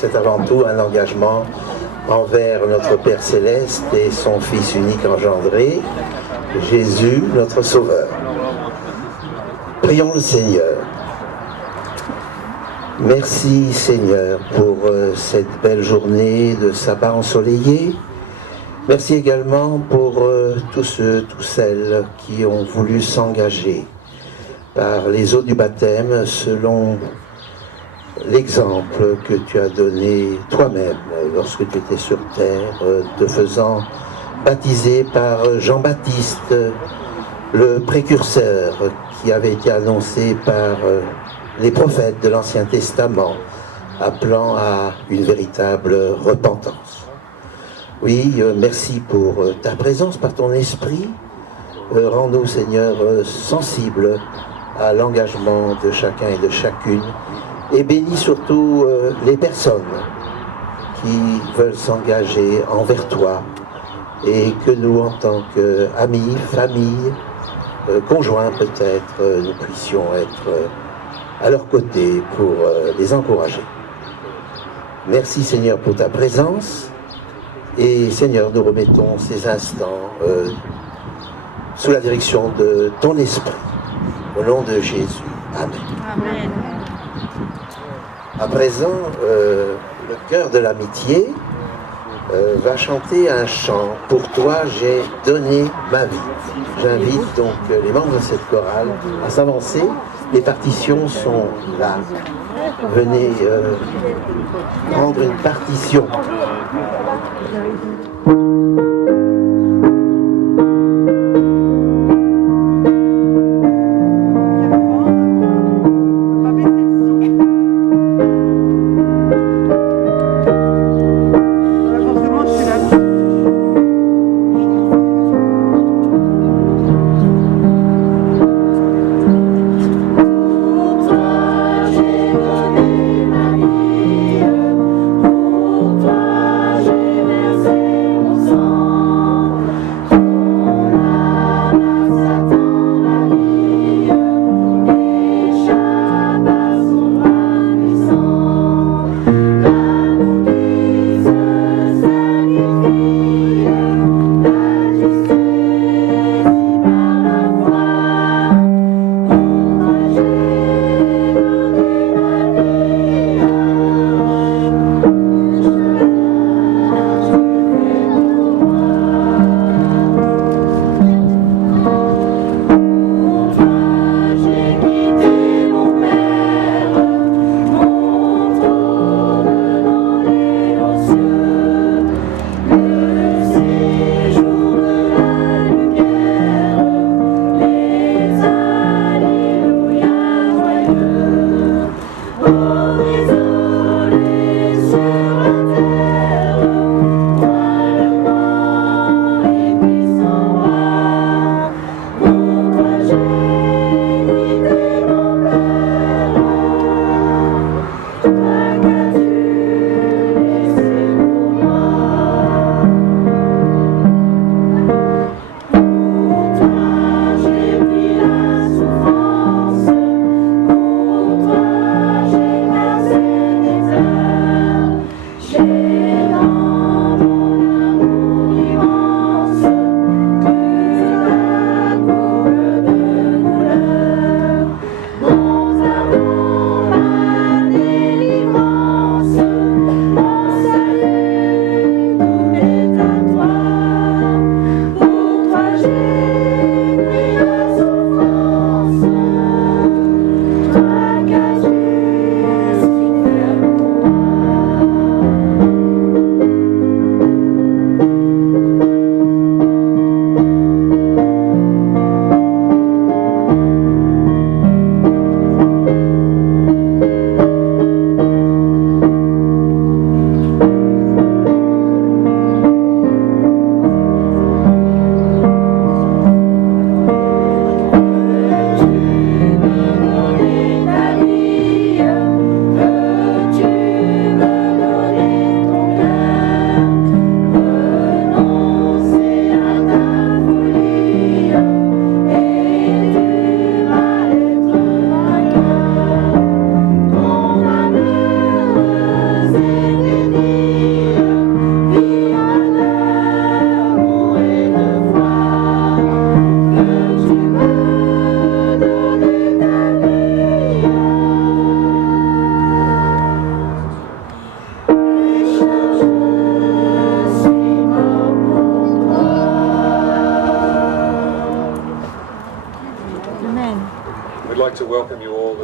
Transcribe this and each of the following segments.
c'est avant tout un engagement envers notre Père Céleste et son Fils unique engendré, Jésus, notre Sauveur. Prions le Seigneur. Merci Seigneur pour cette belle journée de sabbat ensoleillé. Merci également pour tous ceux, toutes celles qui ont voulu s'engager par les eaux du baptême selon l'exemple que tu as donné toi-même lorsque tu étais sur terre, te faisant baptiser par Jean-Baptiste, le précurseur qui avait été annoncé par les prophètes de l'Ancien Testament, appelant à une véritable repentance. Oui, merci pour ta présence, par ton esprit. Rends-nous, Seigneur, sensibles à l'engagement de chacun et de chacune, et bénis surtout les personnes qui veulent s'engager envers toi, et que nous, en tant qu'amis, famille, conjoints peut-être, nous puissions être à leur côté pour les encourager. Merci Seigneur pour ta présence, et Seigneur, nous remettons ces instants sous la direction de ton esprit, au nom de Jésus. Amen. Amen. À présent, le chœur de l'amitié va chanter un chant « Pour toi, j'ai donné ma vie ». J'invite donc les membres de cette chorale à s'avancer. Les partitions sont là. Venez prendre une partition. Pour toi, j'ai versé mon sang.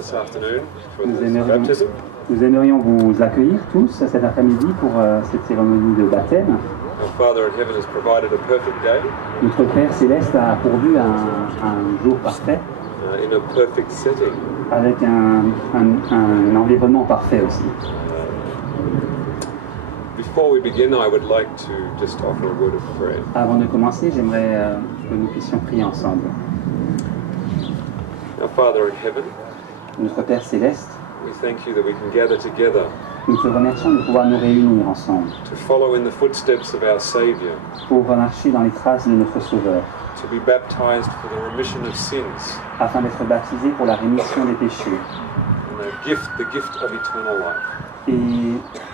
this afternoon for Nous this aimerions, baptism. nous aimerions vous accueillir tous cet après-midi pour cette cérémonie de baptême. Our Father in heaven has provided a perfect day Notre Père Céleste a pourvu un jour parfait, in a perfect setting. avec un environnement parfait aussi. Before we begin, I would like to just offer a word of prayer. Avant de commencer, j'aimerais que nous puissions prier ensemble. Our Father in heaven, Notre Père Céleste, we thank you that we can gather together nous te remercions de pouvoir nous réunir ensemble to follow in the footsteps of our Saviour, pour marcher dans les traces de notre Sauveur, to be baptized for the remission of sins, afin d'être baptisés pour la rémission des péchés and the gift of eternal life. et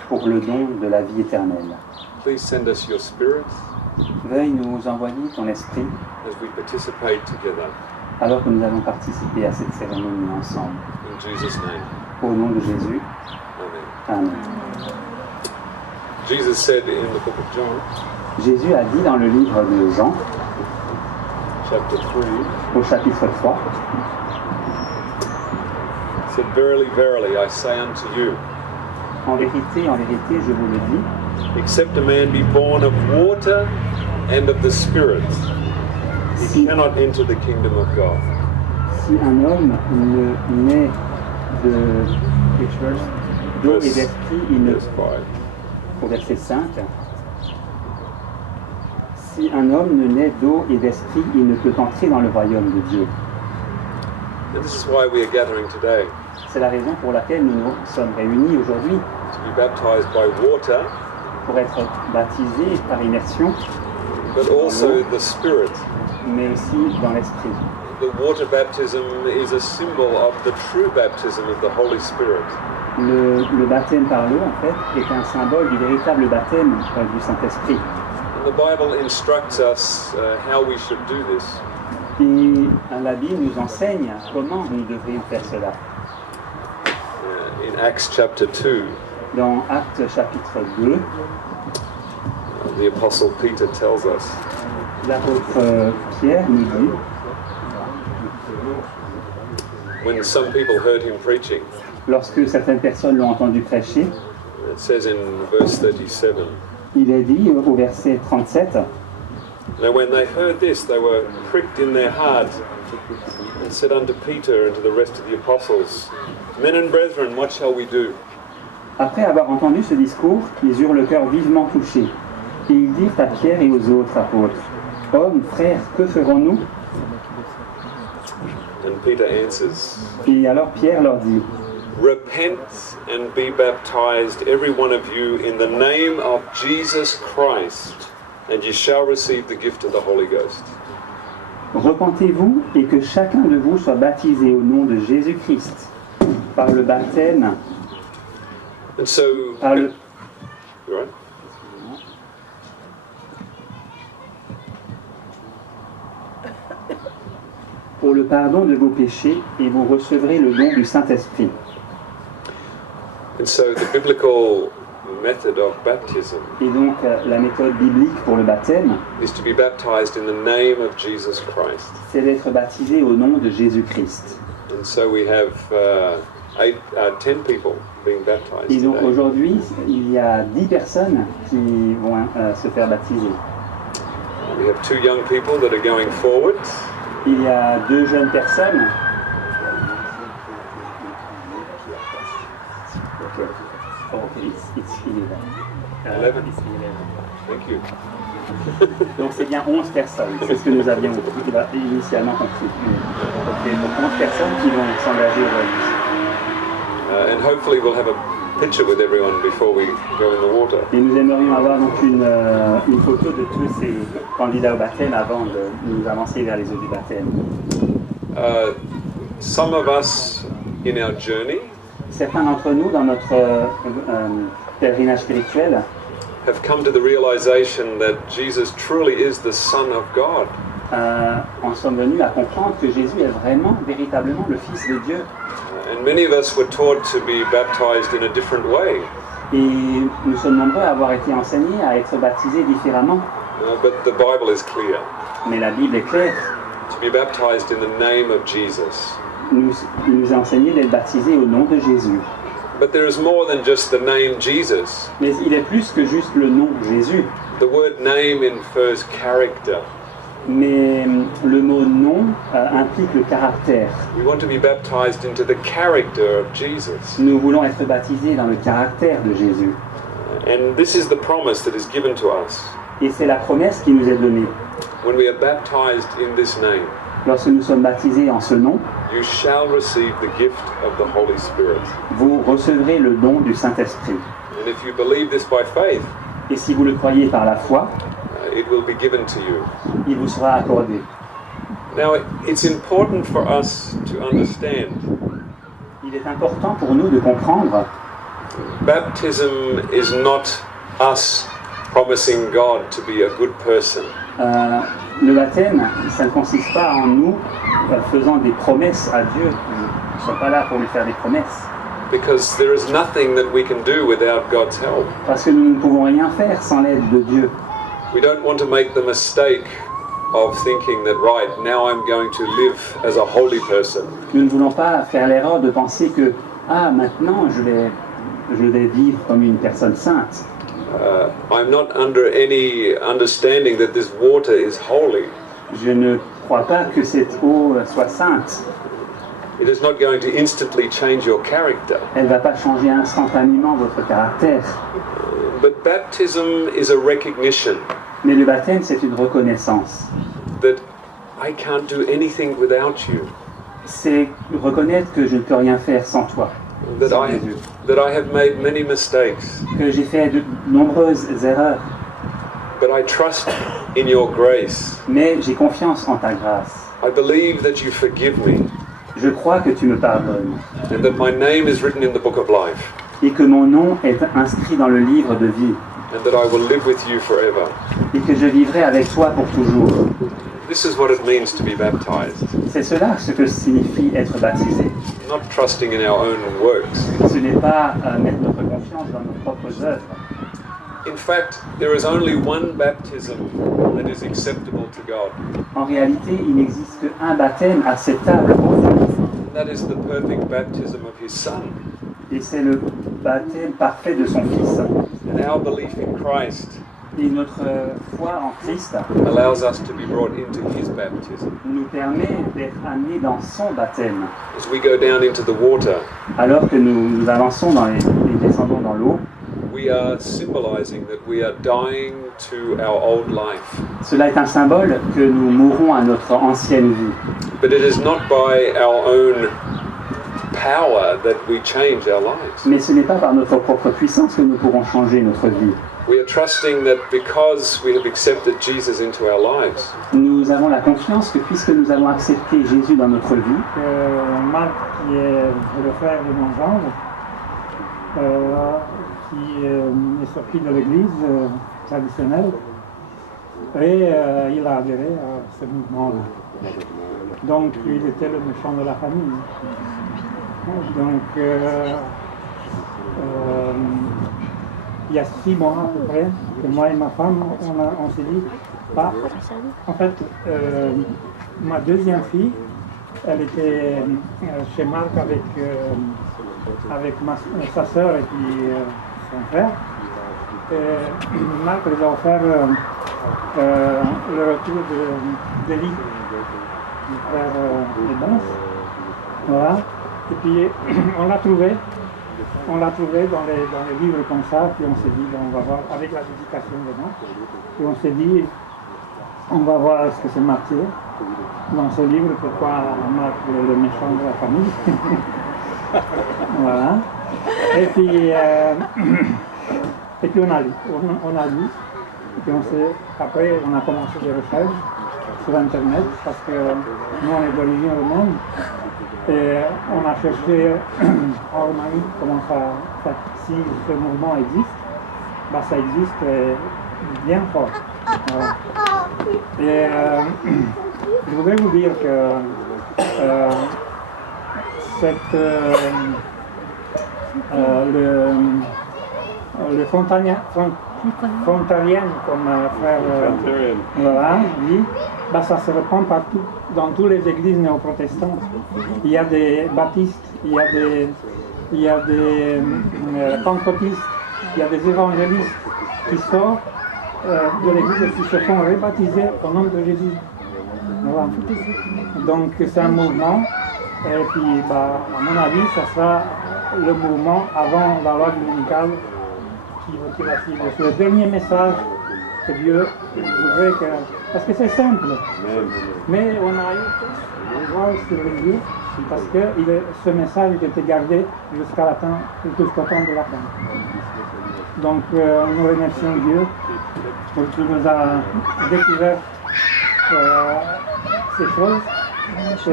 pour le don de la vie éternelle. Please send us your Spirit Veuille nous envoyer ton esprit as we participate together. alors que nous allons participer à cette cérémonie ensemble. In Jesus' name, Au nom de Jésus, Amen. Amen. Jesus said in the book of John, Jésus a dit dans le livre de Jean, chapter 3, au chapitre 3, he said, Verily, verily, I say unto you, en vérité, je vous le dis, except a man be born of water and of the Spirit, he si, cannot enter the kingdom of God. si un homme ne naît d'eau et d'esprit, il ne... Verse 5. Au verset 5, si un homme ne naît d'eau et d'esprit, il ne peut entrer dans le royaume de Dieu. And this is why we are gathering today, C'est la raison pour laquelle nous nous sommes réunis aujourd'hui, to be baptized by water, pour être baptisés par immersion, but also the Spirit. mais aussi dans l'esprit. The water baptism is a symbol of the true baptism of the Holy Spirit. Le baptême par l'eau, en fait, est un symbole du véritable baptême du Saint-Esprit. And the Bible instructs us how we should do this. Et la Bible nous enseigne comment nous devrions faire cela. In Acts chapter 2, Dans Actes chapitre 2, the Apostle Peter tells us, l'apôtre Pierre nous dit, when some people heard him preaching, lorsque certaines personnes l'ont entendu prêcher, it says in verse 37, il est dit au verset 37, now when they heard this, they were pricked in their heart and said unto Peter and to the rest of the apostles, Men and brethren, what shall we do? après avoir entendu ce discours, ils eurent le cœur vivement touché. Et ils dirent à Pierre et aux autres apôtres, Hommes, frères, que ferons-nous? And Peter answers, Et alors Pierre leur dit, Repent and be baptized, every one of you, in the name of Jesus Christ, and ye shall receive the gift of the Holy Ghost. Repentez-vous et que chacun de vous soit baptisé au nom de Jésus-Christ, par le baptême, And so, par le... you right? pour le pardon de vos péchés, et vous recevrez le don du Saint-Esprit. And so the biblical method of baptism Et donc la méthode biblique pour le baptême, is to be baptized in the name of Jesus Christ. c'est d'être baptisé au nom de Jésus-Christ. And so we have 10 people being baptized Et donc today. aujourd'hui, il y a 10 personnes qui vont se faire baptiser. We have 2 young people that are going forward. Il y a 2 jeunes personnes. Okay. Oh, okay. It's 11. 11. It's 11. Thank you. Donc c'est bien 11 personnes, c'est ce que nous avions initialement compris. Ok, donc 11 personnes qui vont s'engager aujourd'hui. And hopefully we'll have a picture with everyone before we go in the water. Et nous aimerions avoir donc une photo de tous ces candidats au baptême avant de nous avancer vers les eaux du baptême. Some of us in our journey Certains d'entre nous, dans notre pèlerinage spirituel, have come to the realization that Jesus truly is the Son of God. en sommes venus à comprendre que Jésus est vraiment, véritablement le Fils de Dieu. And many of us were taught to be baptized in a different way. Et nous sommes nombreux à avoir été enseignés à être baptisés différemment. But the Bible is clear. Mais la Bible est claire. To be baptized in the name of Jesus. il nous a enseigné d'être baptisés au nom de Jésus. But there is more than just the name Jesus. Mais il est plus que juste le nom Jésus. The word name infers character. Mais le mot nom implique le caractère. We want to be baptized into the character of Jesus. Nous voulons être baptisés dans le caractère de Jésus. And this is the promise that is given to us. Et c'est la promesse qui nous est donnée. When we are baptized in this name, Lorsque nous sommes baptisés en ce nom, you shall receive the gift of the Holy Spirit. vous recevrez le don du Saint-Esprit. And if you believe this by faith, Et si vous le croyez par la foi, it will be given to you. il vous sera accordé. Now, it's important for us to understand Il est important pour nous de comprendre baptism is not us promising God to be a good person. le baptême, ça ne consiste pas en nous faisant des promesses à Dieu. Nous ne sommes pas là pour lui faire des promesses. Because there is nothing that we can do without God's help. Parce que nous ne pouvons rien faire sans l'aide de Dieu. We don't want to make the mistake of thinking that, right, now I'm going to live as a holy person. Nous ne voulons pas faire l'erreur de penser que maintenant je vais vivre comme une personne sainte. I'm not under any understanding that this water is holy. Je ne crois pas que cette eau soit sainte. It is not going to instantly change your character. Elle ne va pas changer instantanément votre caractère. But baptism is a recognition Mais le baptême, c'est une reconnaissance. that I can't do anything without you. C'est reconnaître que je ne peux rien faire sans toi. Sans Jésus. That I have made many mistakes. Que j'ai fait de nombreuses erreurs. But I trust in your grace. Mais j'ai confiance en ta grâce. I believe that you forgive me. Je crois que tu me pardonnes. And that my name is written in the book of life. Et que mon nom est inscrit dans le livre de vie. And that I will live with you forever. Et que je vivrai avec toi pour toujours. This is what it means to be baptized. C'est cela ce que signifie être baptisé. Not trusting in our own works. Ce n'est pas mettre notre confiance dans nos propres œuvres. In fact, there is only one baptism that is acceptable to God. En réalité, il n'existe qu'un baptême acceptable pour Dieu. And that is the perfect baptism of His Son. Et c'est le baptême parfait de son Fils. And our belief in Christ Et notre foi en Christ allows us to be brought into His baptism. nous permet d'être amenés dans son baptême. As we go down into the water, Alors que nous avançons et descendons dans l'eau, we are symbolizing that we are dying to our old life. cela est un symbole que nous mourrons à notre ancienne vie. But it is not by our own power that we change our lives. Mais ce n'est pas par notre propre puissance que nous pourrons changer notre vie. We are trusting that because we have accepted Jesus into our lives, Nous avons la confiance que puisque nous avons accepté Jésus dans notre vie, Marc, qui est le frère de mon gendre, qui est sorti de l'église traditionnelle, et il a adhéré à ce mouvement-là. Donc il était le méchant de la famille. Donc il y a 6 mois à peu près, que moi et ma femme, on s'est dit, en fait, ma deuxième fille, elle était chez Marc avec sa sœur et puis son frère. Et Marc les a offert le retour de Lee, du frère Evans. Voilà. Et puis on l'a trouvé dans les livres comme ça, puis on s'est dit, on va voir, avec la dédication dedans, et on s'est dit, on va voir ce que c'est marqué dans ce livre, pourquoi Marc est le méchant de la famille. Voilà. Et puis on a lu, et puis après on a commencé des recherches sur Internet, parce que nous on est d'origine roumaine. Et on a cherché en Roumanie comment si ce mouvement existe, ça existe bien fort. Voilà. Et je voudrais vous dire que le frontalien comme frère voilà, dit, ça se répand partout, dans toutes les églises néo-protestantes. Il y a des baptistes, il y a des pentecôtistes, il y a des évangélistes qui sortent de l'église et qui se font rebaptiser au nom de Jésus. Voilà. Donc c'est un mouvement, et puis à mon avis, ça sera le mouvement avant la loi dominicale qui va suivre. C'est le dernier message que Dieu voudrait que... Parce que c'est simple, mais on a eu voir sur les lieux, parce que ce message était gardé jusqu'au temps de la fin. Donc nous remercions Dieu pour qu'il nous a découvert ces choses. Et,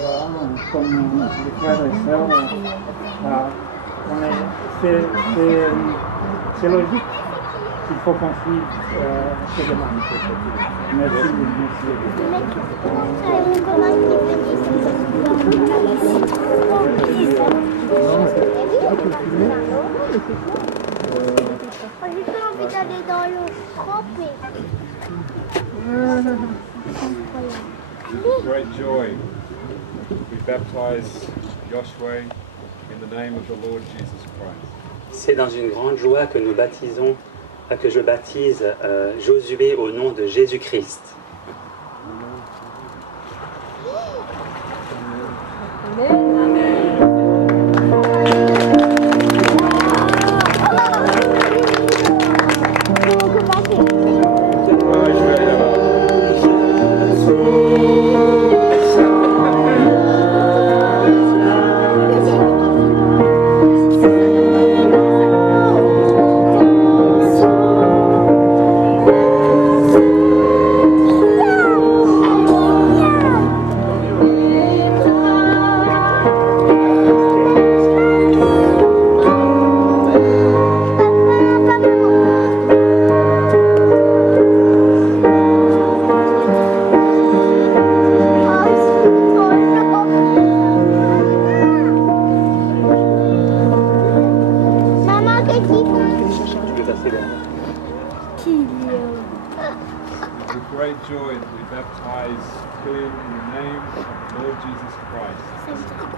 voilà, comme les frères et sœurs, c'est logique qu'il faut qu'on suive ces demandes. Merci. J'ai pas envie d'aller dans l'eau trempée. With great joy, we baptize Joshua in the name of the Lord Jesus Christ. C'est dans une grande joie que nous baptisons, que je baptise Josué au nom de Jésus-Christ.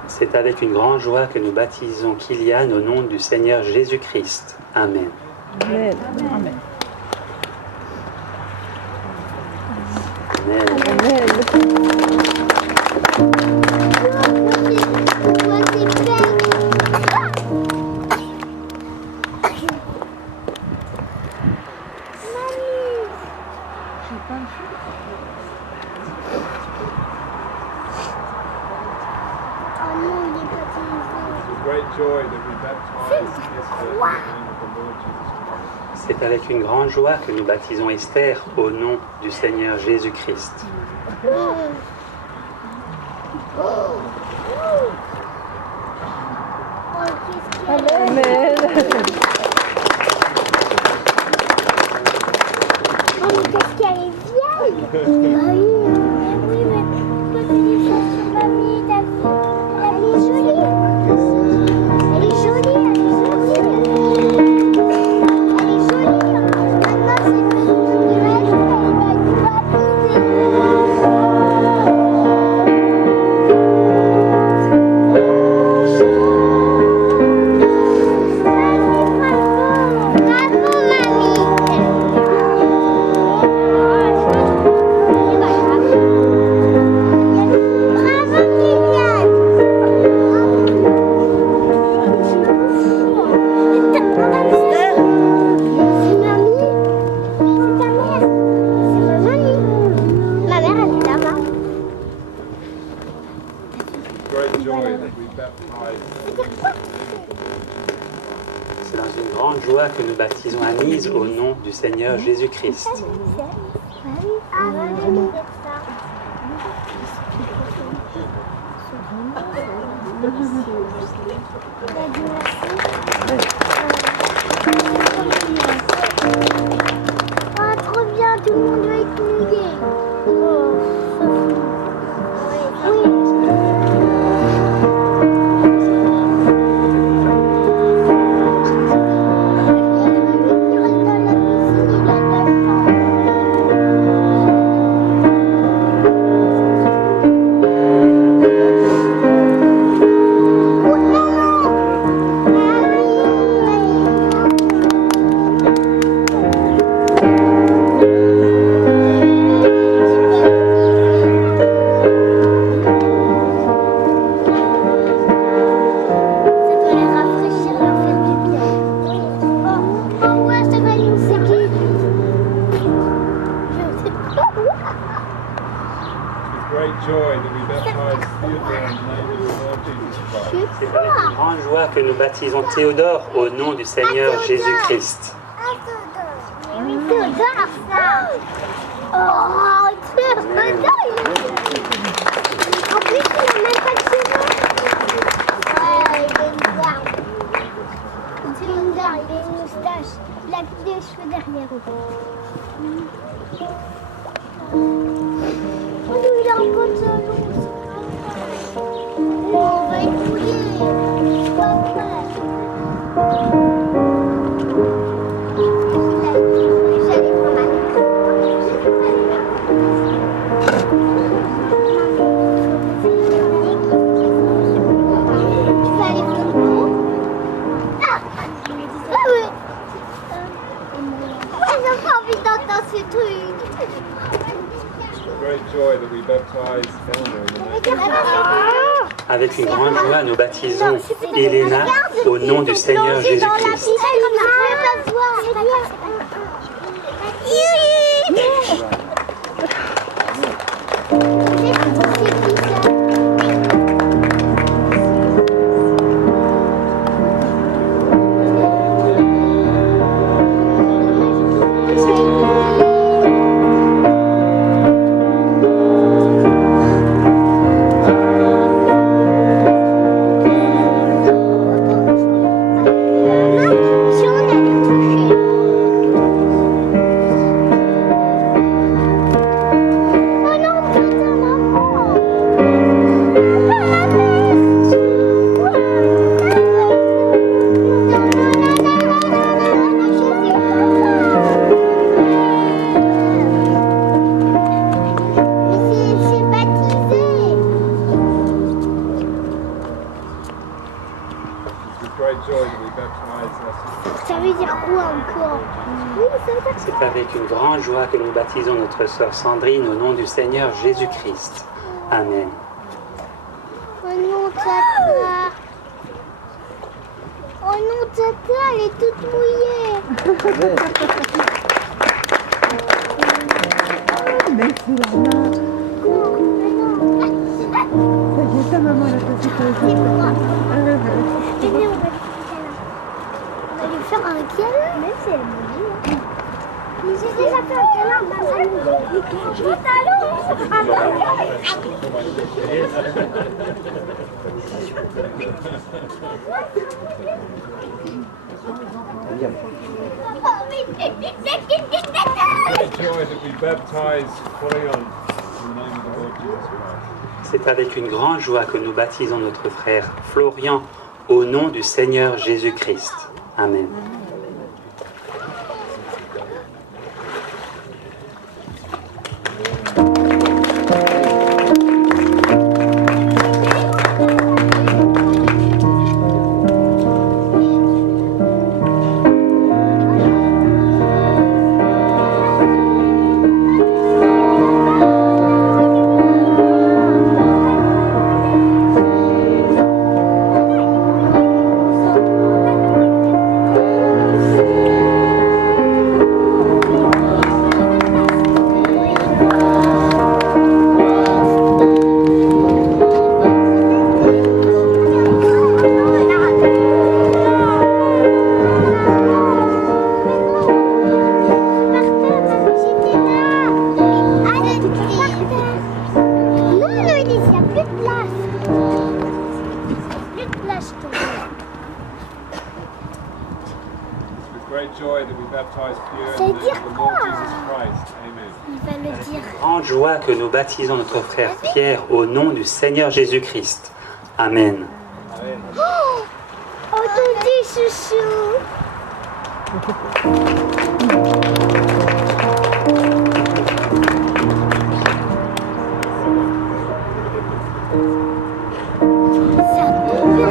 C'est avec une grande joie que nous baptisons Kylian au nom du Seigneur Jésus-Christ. Amen. Amen. Amen. C'est avec une grande joie que nous baptisons Esther au nom du Seigneur Jésus-Christ. Amen. Oh, qu'est-ce qu'elle est vieille! Oui, mais pourquoi tu dis ça sur mamie, ta fille? Elle est jolie! Elle est jolie, elle est jolie! Elle est jolie! Maintenant, c'est une petite image, elle va être C'est dans une grande joie que nous baptisons Anise au nom du Seigneur Jésus-Christ. Ah, trop bien, tout le monde doit être mouillé. C'est avec une grande joie que nous baptisons Théodore au nom du Seigneur Jésus-Christ. Oui, Théodore, ça. Oh, Théodore, en plus, il n'a même pas de cheveux. Ouais, il a une barbe. Théodore, il a une moustache. Il a des cheveux derrière eux. Oh, lui, il a un pantalon. Oh, on va être mouillé. Pas vrai. J'allais prendre ma micro. Tu vas aller faire l'eau. Ah oui. Ouais, j'ai pas envie d'entendre ce truc. Great joy that we baptize Eleanor in the name Avec une grande joie, nous baptisons Elena au nom du Seigneur Jésus-Christ. Ça veut dire quoi encore? C'est avec une grande joie que nous baptisons notre sœur Sandrine au nom du Seigneur Jésus-Christ. Amen. Oh non, Tata. Oh non, Tata, elle est toute mouillée. Merci Lana. Ça y est, ta maman elle a passé ta C'est vie. moi. Venez, on va lui faire un câlin. Mais c'est mouillé. Mais j'ai déjà fait un câlin à maman. Je veux talon. Great joy that we baptize Florian in the name of the Lord Jesus Christ. C'est avec une grande joie que nous baptisons notre frère Florian au nom du Seigneur Jésus-Christ. Amen. Grande joie que nous baptisons notre frère Pierre au nom du Seigneur Jésus-Christ. Amen. Oh, ton petit chouchou. Ça tombe bien.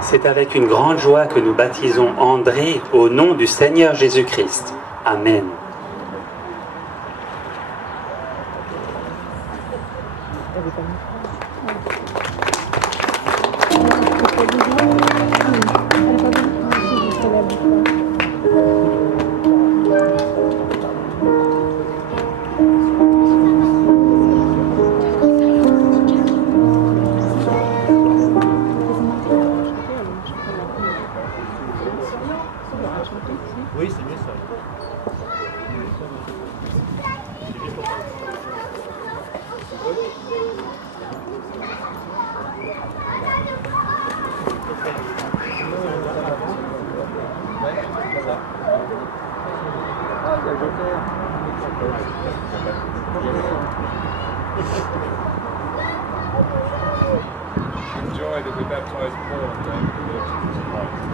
C'est avec une grande joie que nous baptisons André au nom du Seigneur Jésus-Christ. Amen. Oui, c'est mieux ça.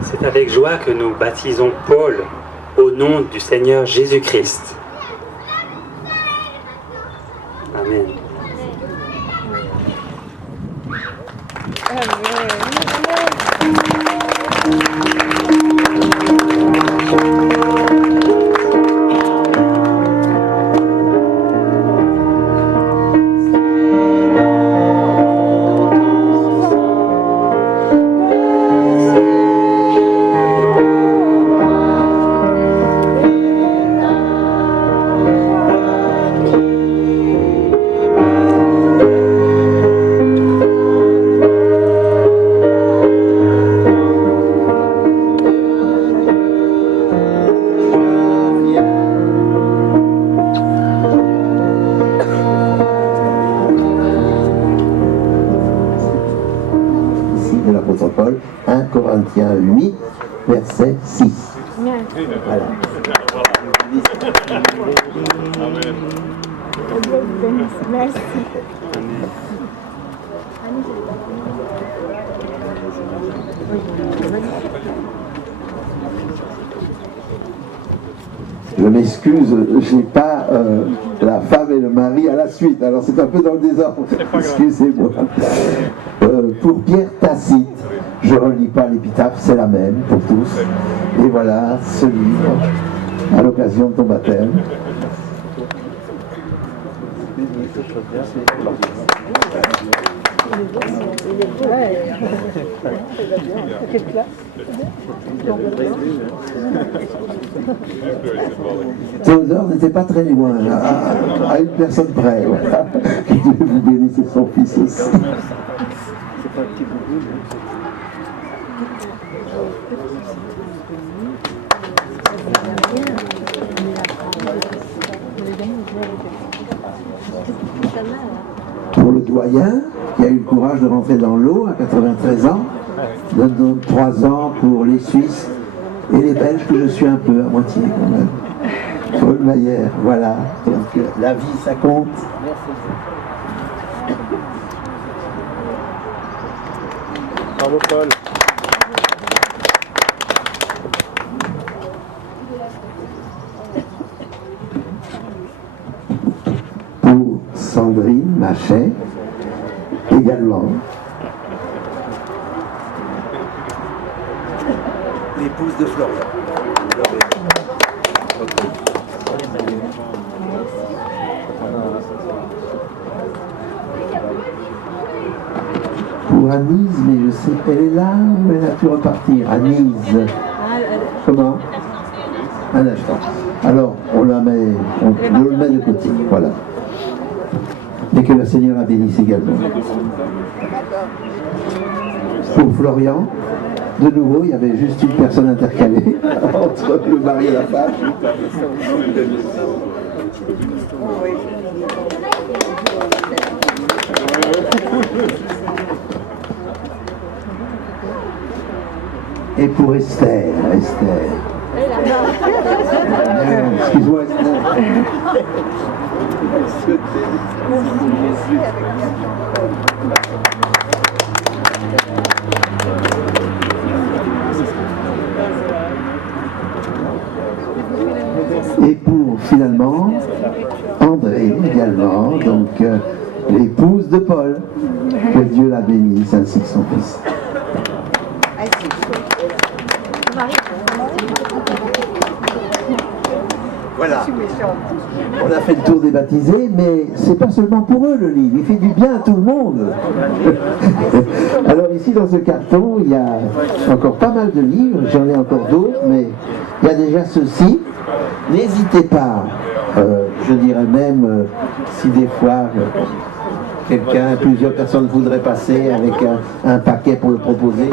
C'est avec joie que nous baptisons Paul au nom du Seigneur Jésus-Christ. Amen. De l'apôtre Paul, 1 Corinthiens 8, verset 6. Voilà. Merci. Je m'excuse, j'ai pas la femme et le mari à la suite, alors c'est un peu dans le désordre, excusez-moi. Pour Pierre Tacite, je ne relis pas l'épitaphe, c'est la même pour tous. Et voilà ce livre à l'occasion de ton baptême. Théodore n'était pas très loin, à une personne près. Voilà. Que Dieu vous bénisse et son fils aussi. Pour le doyen, qui a eu le courage de rentrer dans l'eau à 93 ans, donc 3 ans pour les Suisses et les Belges, que je suis un peu à moitié quand même. Paul Mayer, voilà. Donc la vie, ça compte. Bravo Paul. Pour Sandrine Machet, également. L'épouse de Florian. Pour Anise, mais je sais, elle est là ou elle a pu repartir? Anise. Comment? Un instant. Alors, on le met de côté, voilà. Et que le Seigneur la bénisse également. Pour Florian, de nouveau, il y avait juste une personne intercalée entre le mari et la femme. Et pour Esther. Excuse-moi Esther. Et pour finalement, André également, donc l'épouse de Paul, que Dieu la bénisse ainsi que son fils. Voilà. On a fait le tour des baptisés, mais c'est pas seulement pour eux le livre, il fait du bien à tout le monde. Alors ici dans ce carton, il y a encore pas mal de livres, j'en ai encore d'autres, mais il y a déjà ceci. N'hésitez pas, je dirais même, si des fois plusieurs personnes voudraient passer avec un paquet pour le proposer,